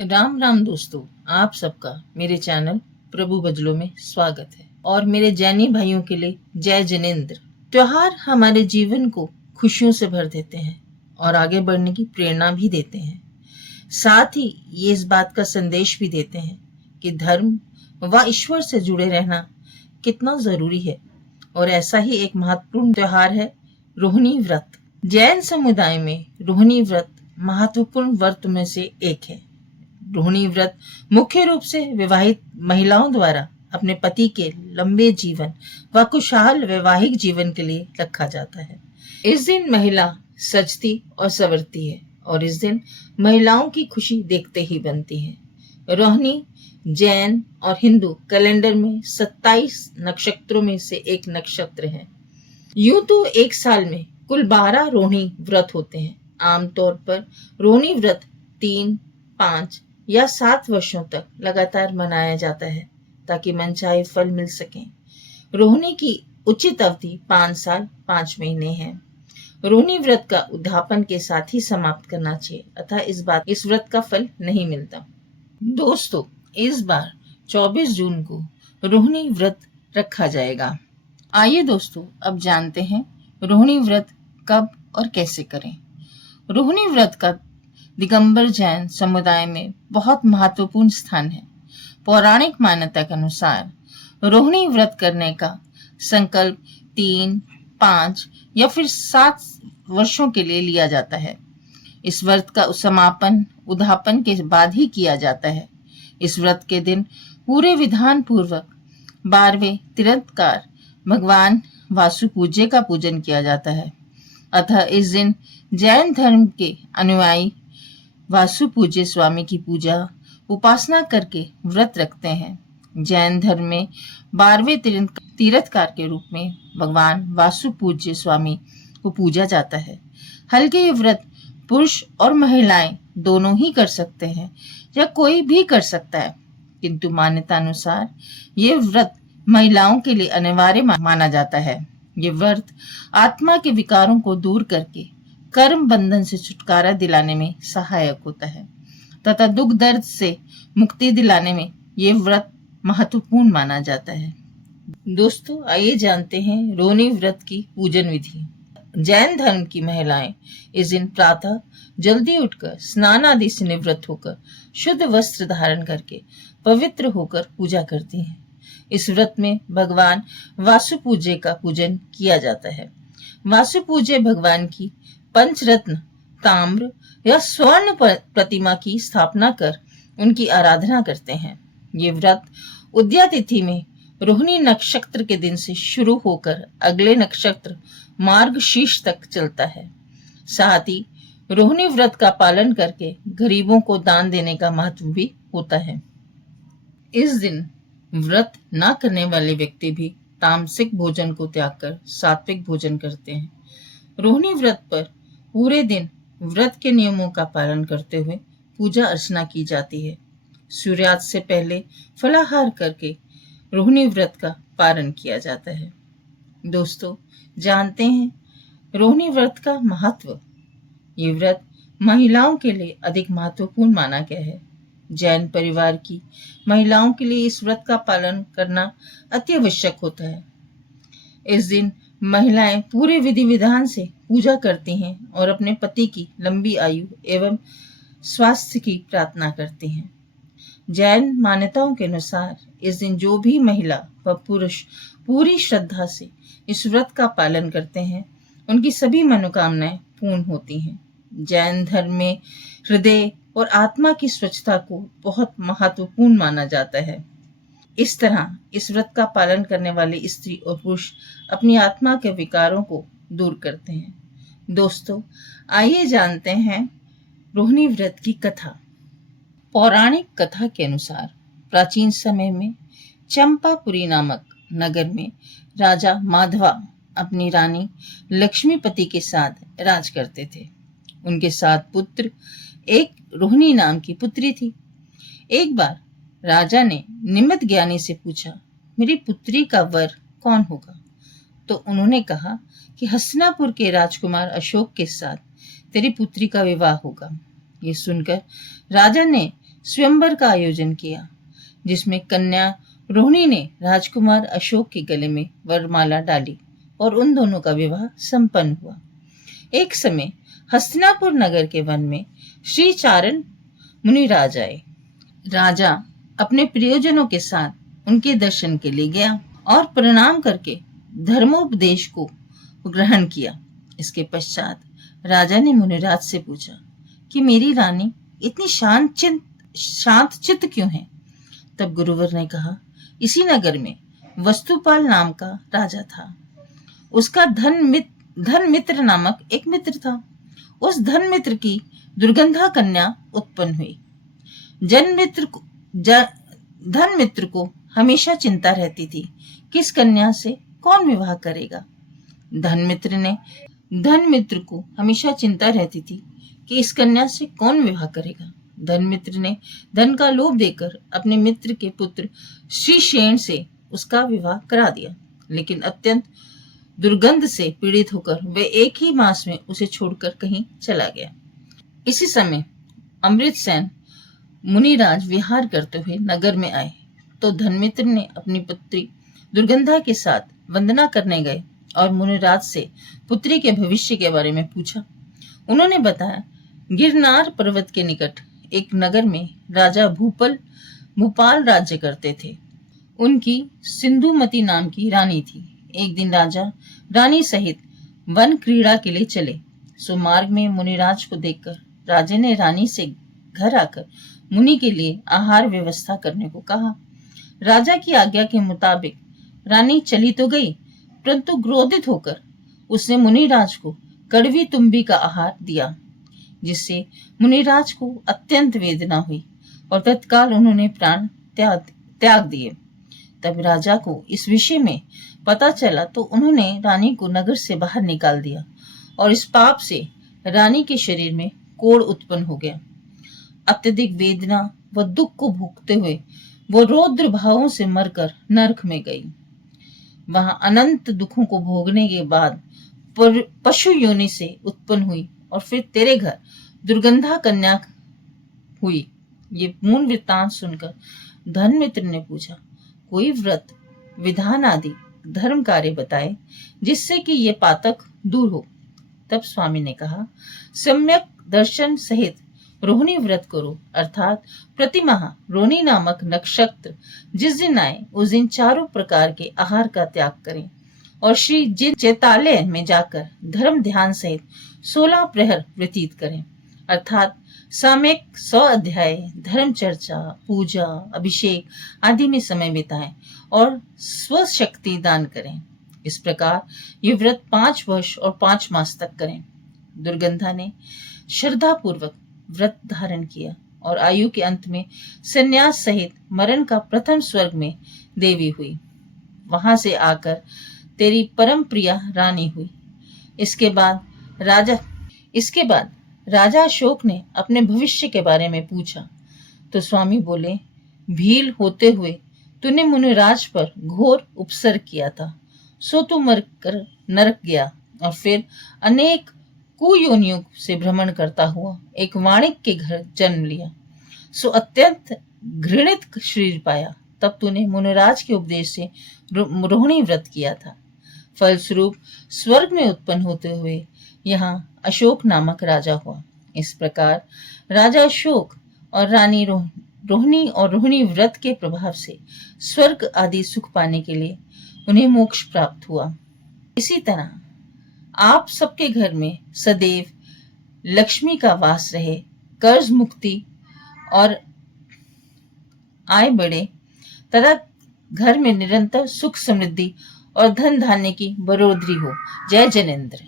राम राम दोस्तों, आप सबका मेरे चैनल प्रभु बजलो में स्वागत है। और मेरे जैनी भाइयों के लिए जय जिनेंद्र। त्योहार हमारे जीवन को खुशियों से भर देते हैं और आगे बढ़ने की प्रेरणा भी देते हैं। साथ ही ये इस बात का संदेश भी देते हैं कि धर्म व ईश्वर से जुड़े रहना कितना जरूरी है। और ऐसा ही एक महत्वपूर्ण त्योहार है रोहिणी व्रत। जैन समुदाय में रोहिणी व्रत महत्वपूर्ण व्रत में से एक है। रोहिणी व्रत मुख्य रूप से विवाहित महिलाओं द्वारा अपने पति के लंबे जीवन व खुशहाल वैवाहिक जीवन के लिए रखा जाता है। इस दिन महिला सजती और संवरती है और इस दिन महिलाओं की खुशी देखते ही बनती है। रोहिणी जैन और हिंदू कैलेंडर में 27 नक्षत्रों में से एक नक्षत्र है। यूं तो एक साल में कुल 12 रोहिणी व्रत होते हैं। आमतौर पर रोहिणी व्रत 3, 5 या 7 वर्षों तक लगातार मनाया जाता है ताकि मनचाहे फल मिल सके। रोहिणी की उचित अवधि 5 साल 5 महीने है। रोहिणी व्रत का उद्यापन के साथ ही समाप्त करना चाहिए, अतः इस व्रत का फल नहीं मिलता। दोस्तों, इस बार 24 जून को रोहिणी व्रत रखा जाएगा। आइए दोस्तों, अब जानते हैं रोहिणी व्रत कब और कैसे करें। रोहिणी व्रत का दिगंबर जैन समुदाय में बहुत महत्वपूर्ण स्थान है। पौराणिक मान्यता के अनुसार रोहिणी व्रत करने का संकल्प 3, 5 या फिर 7 वर्षों के लिए लिया जाता है। इस व्रत का समापन उद्यापन के बाद ही किया जाता है। इस व्रत के दिन पूरे विधान पूर्वक 12वें तीर्थंकर भगवान वासुपूज्य का पूजन किया जाता है। अतः इस दिन जैन धर्म के अनुयायी वासुपूज्य स्वामी की पूजा उपासना करके व्रत रखते हैं। जैन धर्म में 12वें तीर्थंकर के रूप में भगवान वासुपूज्य स्वामी को पूजा जाता है। हल्के ये व्रत पुरुष और महिलाएं दोनों ही कर सकते हैं या कोई भी कर सकता है, किंतु मान्यता अनुसार ये व्रत महिलाओं के लिए अनिवार्य माना जाता है। ये व्रत आत्मा के विकारों को दूर करके कर्म बंधन से छुटकारा दिलाने में सहायक होता है तथा दुख दर्द से मुक्ति दिलाने में ये व्रत महत्वपूर्ण माना जाता है। दोस्तों, आइए जानते हैं रोहिणी व्रत की पूजन विधि। जैन धर्म की महिलाएं इस दिन प्रातः जल्दी उठकर स्नान आदि से निवृत्त होकर शुद्ध वस्त्र धारण करके पवित्र होकर पूजा करती हैं। इस व्रत में भगवान वासुपूज्य का पूजन किया जाता है। वासुपूज्य भगवान की पंचरत्न ताम्र या स्वर्ण प्रतिमा की स्थापना कर उनकी आराधना करते हैं। ये व्रत उदया तिथि में रोहिणी नक्षत्र के दिन से शुरू होकर अगले नक्षत्र मार्गशीर्ष तक चलता है। साथ ही रोहिणी व्रत का पालन करके गरीबों को दान देने का महत्व भी होता है। इस दिन व्रत न करने वाले व्यक्ति भी तामसिक भोजन को त्याग कर सात्विक भोजन करते हैं। रोहिणी व्रत पर पूरे दिन व्रत के नियमों का पालन करते हुए पूजा अर्चना की जाती है। सूर्यास्त से पहले फलाहार करके रोहिणी व्रत का पालन किया जाता है। दोस्तों, जानते हैं रोहिणी व्रत का महत्व। ये व्रत महिलाओं के लिए अधिक महत्वपूर्ण माना गया है। जैन परिवार की महिलाओं के लिए इस व्रत का पालन करना अति आवश्यक होता है। इस दिन महिलाएं पूरे विधि विधान से पूजा करती हैं और अपने पति की लंबी आयु एवं स्वास्थ्य की प्रार्थना करती हैं। जैन मान्यताओं के अनुसार इस दिन जो भी महिला व पुरुष पूरी श्रद्धा से इस व्रत का पालन करते हैं, उनकी सभी मनोकामनाएं पूर्ण होती हैं। जैन धर्म में हृदय और आत्मा की स्वच्छता को बहुत महत्वपूर्ण माना जाता है। इस तरह इस व्रत का पालन करने वाली स्त्री और पुरुष अपनी आत्मा के विकारों को दूर करते हैं। दोस्तों, आइए जानते हैं रोहिणी व्रत की कथा। पौराणिक कथा के अनुसार प्राचीन समय में चंपापुरी नामक नगर में राजा माधवा अपनी रानी लक्ष्मीपति के साथ राज करते थे। उनके 7 पुत्र, एक रोहिणी नाम की पुत्री थी। एक बार राजा ने निमित ज्ञानी से पूछा, मेरी पुत्री का वर कौन होगा? तो उन्होंने कहा कि हस्तिनापुर के राजकुमार अशोक के साथ तेरी पुत्री का विवाह होगा। ये सुनकर राजा ने स्वयंवर का आयोजन किया, जिसमें कन्या रोहिणी ने राजकुमार अशोक के गले में वरमाला डाली और उन दोनों का विवाह संपन्न हुआ। एक समय हस्तिनापुर नगर के वन में श्री चारण मुनिराज आए। राजा अपने प्रियजनों के साथ उनके दर्शन के लिए गया और प्रणाम करके धर्मोपदेश को ग्रहण किया। इसके पश्चात राजा ने मुनिराज से पूछा कि मेरी रानी इतनी शांत चित्त क्यों है? तब गुरुवर ने कहा, इसी नगर में वस्तुपाल नाम का राजा था। उसका धन मित्र नामक एक मित्र था। उस धन मित्र की दुर्गंधा कन्या उत्पन्न हुई। धन मित्र को हमेशा चिंता रहती थी कि इस कन्या से कौन विवाह करेगा। धन मित्र को हमेशा चिंता रहती थी कि इस कन्या से कौन विवाह करेगा। धन मित्र ने धन का लोभ देकर अपने मित्र के पुत्र श्रीशेन से उसका विवाह करा दिया, लेकिन अत्यंत दुर्गंध से पीड़ित होकर वे एक ही मास में उसे छोड़कर कहीं चला गया। इसी समय अमृतसेन मुनिराज विहार करते हुए नगर में आए तो धनमित्र ने अपनी पुत्री दुर्गंधा के साथ वंदना करने गए और मुनिराज से पुत्री के भविष्य के बारे में पूछा। उन्होंने बताया, गिरनार पर्वत के निकट एक नगर में राजा भूपाल राज्य करते थे। उनकी सिंधुमती नाम की रानी थी। एक दिन राजा रानी सहित वन क्रीड़ा के लिए चले, सो मार्ग में मुनिराज को देखकर राजा ने रानी से घर आकर मुनि के लिए आहार व्यवस्था करने को कहा। राजा की आज्ञा के मुताबिक रानी चली तो गई, परंतु क्रोधित होकर उसने मुनिराज को कड़वी तुम्बी का आहार दिया, जिससे मुनिराज को अत्यंत वेदना हुई और तत्काल उन्होंने प्राण त्याग दिए। तब राजा को इस विषय में पता चला तो उन्होंने रानी को नगर से बाहर निकाल दिया और इस पाप से रानी के शरीर में कोढ़ उत्पन्न हो गया। अत्यधिक वेदना व दुख को भोगते हुए वो रौद्र भावों से मरकर नरक में गई। वहां अनंत दुखों को भोगने के बाद पशु योनि से उत्पन्न हुई और फिर तेरे घर दुर्गंधा कन्या हुई। ये मूल वृत्तांत सुनकर धनमित्र ने पूछा, कोई व्रत विधान आदि धर्म कार्य बताए जिससे कि ये पातक दूर हो। तब स्वामी ने कहा, सम्यक दर्शन सहित रोहिणी व्रत करो, अर्थात प्रतिमाह रोहिणी नामक नक्षत्र जिस दिन आए उस दिन चारों प्रकार के आहार का त्याग करें और श्री जिन चैतालय में जाकर धर्म ध्यान सहित 16 प्रहर व्यतीत करें, अर्थात सामयिक 100 अध्याय धर्म चर्चा, पूजा, अभिषेक आदि में समय बिताएं और स्वशक्ति दान करें। इस प्रकार ये व्रत 5 वर्ष और 5 मास तक करें। दुर्गंधा ने श्रद्धा पूर्वक व्रत धारण किया और आयु के अंत में संन्यास सहित मरण का प्रथम स्वर्ग में देवी हुई। वहां से आकर तेरी परम प्रिया रानी हुई। इसके बाद राजा अशोक ने अपने भविष्य के बारे में पूछा तो स्वामी बोले, भील होते हुए तूने मुनिराज पर घोर उपसर्ग किया था, सो तू मरकर नरक गया और फिर अनेक कुयोनियों से भ्रमण करता हुआ एक वाणिक के घर जन्म लिया, सो अत्यंत घृणित शरीर पाया। तब तूने मुनिराज के उपदेश से रोहिणी व्रत किया था। फलस्वरूप स्वर्ग में उत्पन्न होते हुए यहाँ अशोक नामक राजा हुआ। इस प्रकार राजा अशोक और रानी रोहिणी और रोहिणी व्रत के प्रभाव से स्वर्ग आदि सुख पाने के लिए उन्हें मोक्ष प्राप्त हुआ। इसी तरह आप सबके घर में सदैव लक्ष्मी का वास रहे, कर्ज मुक्ति और आय बढ़े तथा घर में निरंतर सुख समृद्धि और धन धान्य की बढ़ोतरी हो। जय जिनेंद्र।